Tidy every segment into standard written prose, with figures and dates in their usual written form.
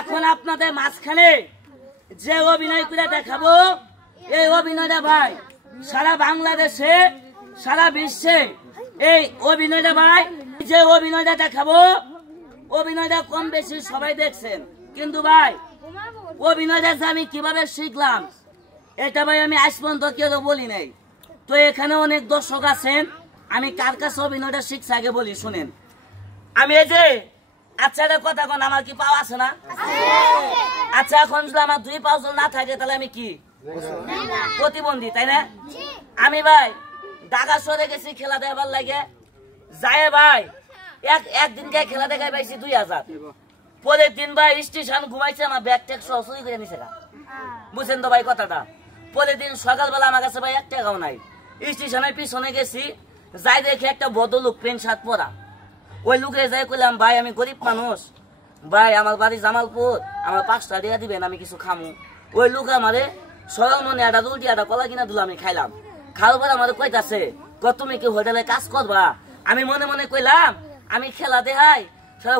এখন আপনাদের মাঝখানে যে অভিনয় করে দেখাবো এই অভিনয়টা ভাই সারা বাংলাদেশে সারা বিশ্বে এই অভিনয়টা ভাই যে অভিনয়টা দেখাবো অভিনয়টা কম বেশি সবাই দেখছেন, কিন্তু ভাই অভিনয়টা আমি কিভাবে শিখলাম এটা ভাই আমি আজ পর্যন্ত কেউ বলি নাই। তো এখানে অনেক দর্শক আছেন, আমি কার কাছে অভিনয়টা শিখছি আগে বলি শুনেন। আমি এই যে আচ্ছা একটা কথা কোন আমার কি পাও আছে না? আচ্ছা এখন যদি আমার 2 পাও না থাকে তাহলে আমি কি প্রতিবন্ধী, তাই না? আমি ভাই ঢাকা শহরে গেছি খেলা দেখাবার লাগে, যায় ভাই একদিনকে খেলা দেখাই পাইছি 2000। পরের দিন ভাই স্টেশন ঘুমাইছে, আমার ব্যাগ ট্যাগ সহ চুরি করে নিছে। বুঝছেন তো ভাই কথাটা? পরের দিন সকালবেলা আমার কাছে ভাই 1 টাকাও নাই। স্টেশনের পিছনে গেছি, যাই দেখি একটা ভদ্রলোক প্যান্ট শার্ট পরা। ওই লোকে যাই কইলাম ভাই আমি গরিব মানুষ, ভাই আমার বাড়ি জামালপুর, আমার 5 টাকা দিয়ে দিবেন আমি কিছু খামু। ওই লোক আমারে সরল মনে একটা রুটি একটা কলা কিনা দিল, আমি খাইলাম। খাওয়ার পর আমার কইতাছে তুমি কি হোটেলে কাজ করবা? আমি মনে মনে কইলাম আমি খেলা দেখাই,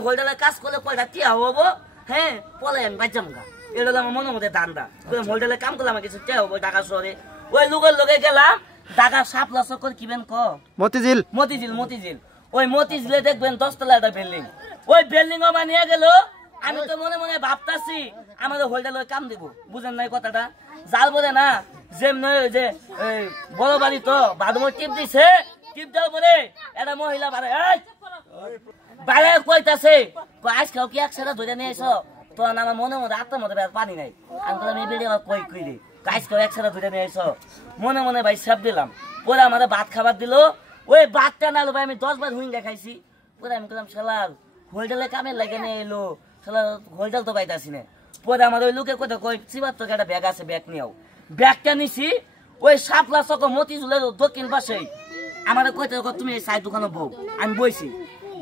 হোটেলে কাজ করলে কয়টা টিয়া হবো, হ্যাঁ পলে আমি বাজাম গা, এটা আমার মনের মধ্যে দান্দা। হোটেলে কাম করলাম কিছু টিয়া হবো ঢাকা শহরে। ওই লোকের লোকে গেলাম ঢাকা শাপলা চক্কর কিবেন মতিঝিল মতিঝিল মতিঝিল ওই মতিঝিলে দেখবেন 10 তলা একটা বিল্ডিং, ওই বিল্ডিং ও বানিয়ে গেল। আমি তো মনে মনে ভাবতাছি আমাদের হোটেলে কাম দিব, বুঝেন নাই কথাটা? জাল বলে না যে বড় বাড়ি তো বাদমর টিপ দিছে, টিপ দেওয়ার পরে একটা মহিলা বাইরে কইতাছে আজকাল কি একসাথে ধরে নিয়ে এসো, তো আমার মনে মধ্যে আত্মার মধ্যে পানি নাই। আমি বললাম এই বিল্ডিং কই কই রে আজকাল একসাথে ধরে নিয়ে এসো। মনে মনে ভাই সাপ দিলাম, পরে আমাদের ভাত খাবার দিল। ওই ভাতটা না ভাই আমি 10 বার হুইঙ্গা খাইছি। পরে আমি বললাম শালার হোটেলে কামের লাগে নিয়ে এলো, শালার হোটেল তো পাইতাছি না। পরে আমার ওই লোকে কোথাও কই চিবার তো একটা ব্যাগ আছে, ব্যাগ নিয়েও ব্যাগটা নিছি। ওই শাপলা চক মতিঝিলের দক্ষিণ পাশে আমাদের কইতে তুমি এই চায়ের দোকানে বউ। আমি বইছি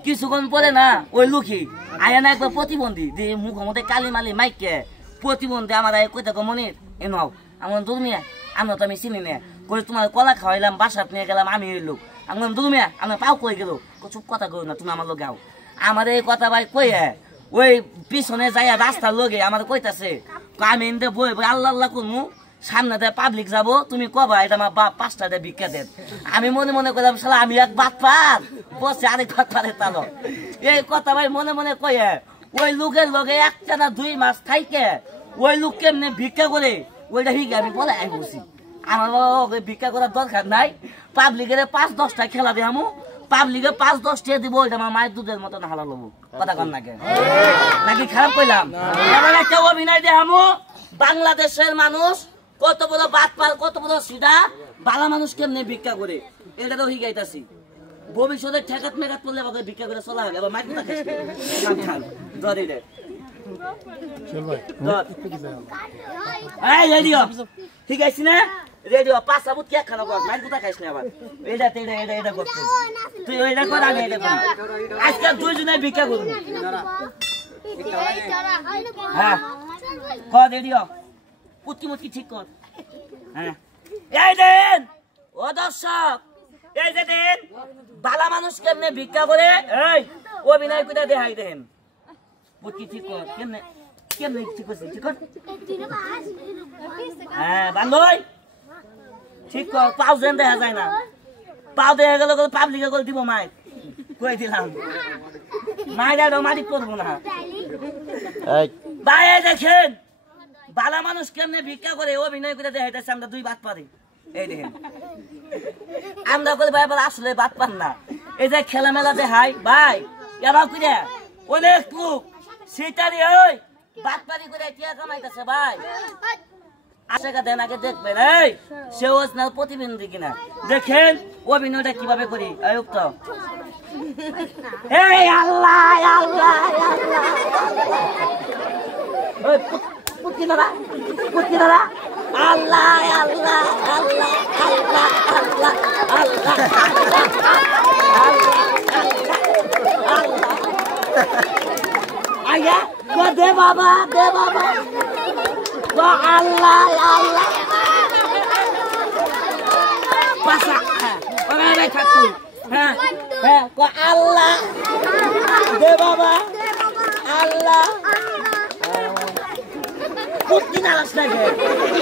কিছুক্ষণ পরে না ওই লুকি আয়া না একবার প্রতিবন্ধী দিয়ে মুখ মধ্যে কালি মালি মাইকে প্রতিবন্ধী আমার কইতে মনির এ নাও আমার দুর্মিয়া আমরা তো আমি চিনি না, কই তোমার কলা খাওয়াইলাম বাসাত নিয়ে গেলাম আমি এই লোক। আমি দুর্মিয়া আমরা পাও কই গেল, চুপ কথা কই না তুমি আমার লোক গাও। আমার এই কথা ভাই কই ওই পিছনে যাইয়া রাস্তার লোকে আমার কইতাছে আমি এনতে বই বই আল্লাহ আল্লাহ করমু, সামনে দিয়ে পাবলিক যাবো, তুমি কবা এটা আমার বাপ 5 টাকা ভিক্ষা দেন। আমি মনে মনে করলাম শালা আমি এক বাদ পার বসে আরেক বাদ পারে তালো। এই কথা ভাই মনে মনে কয়ে ওই লোকের লগে 1 টা না 2 মাস থাইকে ওই লোক কেমনে ভিক্ষা করে ওইটা হিগে আমি বলে আমি বসি। আমার ভিক্ষা করার দরকার নাই, পাবলিকের 5-10 টা খেলা দেখামু, পাবলিকে 5-10 টাকা দিব, ওইটা আমার মায়ের দুধের মতন হালা লবো। কথা কন নাকি খারাপ কইলাম? এবার একটা অভিনয় দেখামু, বাংলাদেশের মানুষ কত বড় বাদ পাল, কত বড় সিধা, বালা মানুষ কেমনে ভিক্ষা করে এটা তো হিগাইতাছি। ভবিষ্যতে ঠেকাত মেকাত পড়লে আমাদের ভিক্ষা করে চলা হবে। এবার মাইক কথা ধরে রে রেডিও ঠিক আছে না? রেডিও 5 সাবুত কে খানা কর মাইক কথা খাইছ না আবার এটা এটা এটা করতে তুই ওইটা কর আমি এটা কর। আজকে দুইজনে ভিক্ষা করব। হ্যাঁ কর রেডিও পুতকি মুতকি ঠিক কর। হ্যাঁ এই দেন ও দর্শক, এই যে দেন বালা মানুষ কেমনে ভিক্ষা করে এই অভিনয় করে দেখাই দেন। পুতকি ঠিক কর কেমনে কেমনে ঠিক করছিস ঠিক কর। হ্যাঁ বান্ধব ঠিক কর, পাও যেন দেখা যায় না, পাও দেখা গেল পাবলিকে করে দিব মাইক কই দিলাম মাইক আর মাটি করবো না ভাই। দেখেন বালা মানুষ কেমনে ভিক্ষা করে অভিনয় করে দেখাইতেছে, আমরা 2 বাদ পারি। এই দেখেন আমরা করে ভাই আসলে বাদ পান না। এই যে খেলা মেলা দেখাই ভাই এবার করে অনেক লোক সেটারই ওই বাদ পারি করে টিয়া কামাইতেছে ভাই। আশাকা দেন আগে দেখবেন এই সে ওজনার প্রতিবন্ধী কিনা, দেখেন অভিনয়টা কিভাবে করি। এই আল্লাহ আল্লাহ পুতকি দাদা আল্লাহ আল্লাহ আল্লাহ আল্লাহ আল্লাহ আল্লাহ আয়া দে বাবা আল্লাহ আল্লাহ পাশা ওরে থাক তুই। হ্যাঁ হ্যাঁ আল্লাহ দে বাবা আল্লাহ কুত্তি নারাস লাগে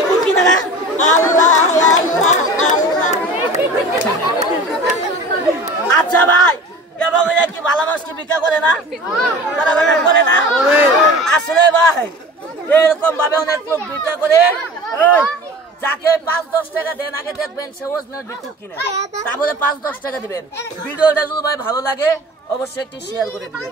কুত্তি নারা আল্লাহ আল্লাহ আল্লাহ আচ্ছা ভাই এবং এরা কি ভালোবাসকে ভিক্ষা করে না তারা করে না আসলে ভাই এরকম ভাবে অনেক লোক ভিক্ষা করে যাকে 5-10 টাকা দেন আগে দেখবেন সে ওজনের ভিক্ষুক কিনে তারপরে 5-10 টাকা দিবেন ভিডিওটা যদি ভাই ভালো লাগে অবশ্যই একটি শেয়ার করে দিবেন।